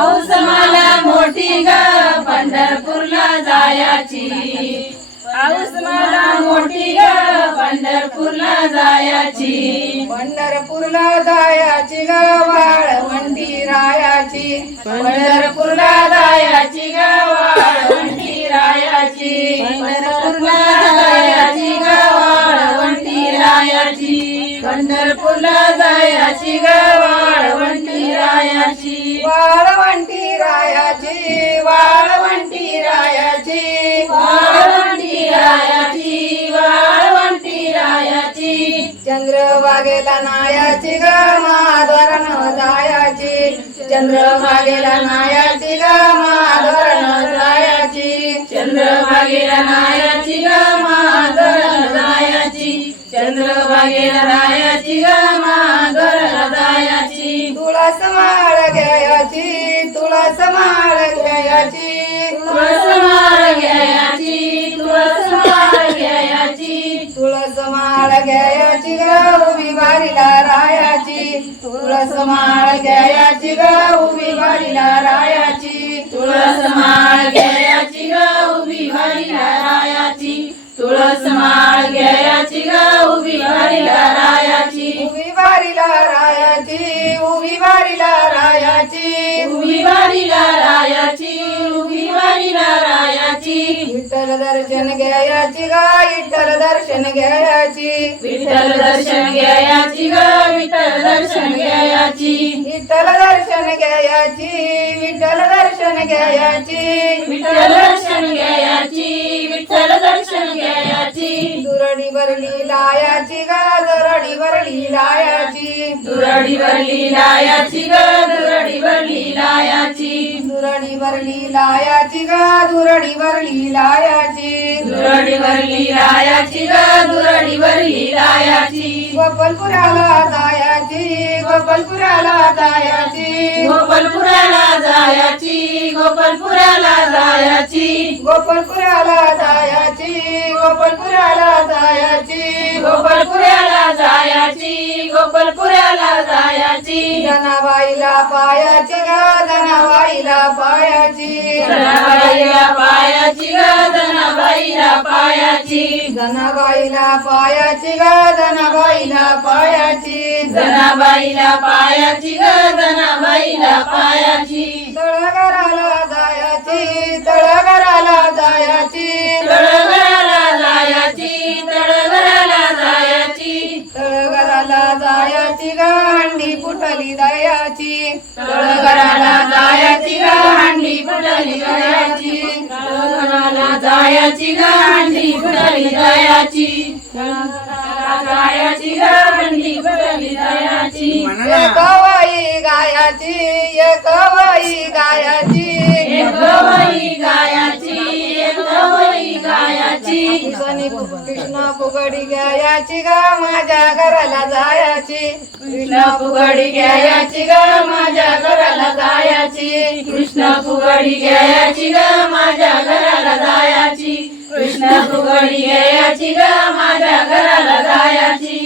हौस मला मोठी ग पंढरपूरला जायाची, हौस मला मोठी ग पंढरपूरला जायाची, पंढरपूरला जायाची ग वाळवंटी रायाची, पंढरपूरला जायाची ग वाळवंटी रायाची, पंढरपूरला जायाची ग वाळवंटी रायाची, पंढरपूरला जायाची ग वाळवंटी रायाची, वाळवंटी रायाची, वाळवंटी रायाची, वाळवंटी रायाची, वाळवंटी रायाची, चंद्रभागेला नायाची ग माधवरण जायाची, चंद्रभागेला नायाची ग माधवरण जायाची, चंद्रभागेला नायाची ग माधवला जायाची, चंद्रभागेला नायाची ग माधवला जायाची, तुळस माळ घ्यायची, तुळस माळ घ्यायची, तुळस माळ घ्यायची, तुळस माळ घ्यायची, तुळस माळ घ्यायची ग उभी वारीला रायाची, तुळस माळ घ्यायची ग उभी वारीला रायाची, तुळस माळ घ्यायची ग उभी वारीला रायाची, तुळस माळ घ्यायची ग उभी वारीला रायाची, उभी वारीला रायाची, उभी वारीला रायाची, उभी वारीला रायाची, उभी वारीला रायाची, विठ्ठल दर्शन घ्यायची ग विठ्ठल दर्शन घ्यायची, विठ्ठल दर्शन घ्यायची ग विठ्ठल दर्शन घ्यायची, विठ्ठल दर्शन घ्यायची, विठ्ठल दर्शन घ्यायची, विठ्ठल दर्शन घ्यायची, विठ्ठल दर्शन घ्यायची, दुरडी वरली लायाची ग दुरडी वरली लायाची, दुरडी वरली लायाची ग दुरडी वरली लायाची, दुरडी वरली लायाची ग दुरडी वरली लायाची, दुरडी वरली लायाची ग दुरडी वरली लायाची, गोपालपुराला जायाची, गोपालपुराला जायाची, गोपालपुराला जायाची, गोपालपुराला जायाची, गोपालपुराला जायाची, गोपालपुराला जायाची, गोपालपुराला जायाची, गोपालपुराला जायाची, जनाबाईला पायाची ग जनाबाईला पायाची, जनाबाईला पायाची ग जनाबाईला पायाची, जनाबाईला पायाची ग जनाबाईला पायाची, जनाबाईला पायाची ग जनाबाईला पायाची, तळघराला जायाची, तळघराला जायाची, तळघराला जायाची, तळघराला जायाची, तळघराला जायाची ग हंडी फुटली दयाची, तळघराला जायाची ग हंडी फुटली दयाची, तळघराला जायाची ग हंडी फुटली दयाची, तळघराला जायाची ग हंडी फुटली दयाची, एक बाई गायाची, एक बाई गायाची, एक गवई गायाची, एक गवई गायाची, कृष्ण फुगडी घ्यायची ग माझ्या घराला जायाची, कृष्ण फुगडी घ्यायची ग माझ्या घराला जायाची, कृष्ण फुगडी घ्यायची ग माझ्या घराला जायाची, कृष्ण फुगडी घ्यायची ग माझ्या घराला जायाची.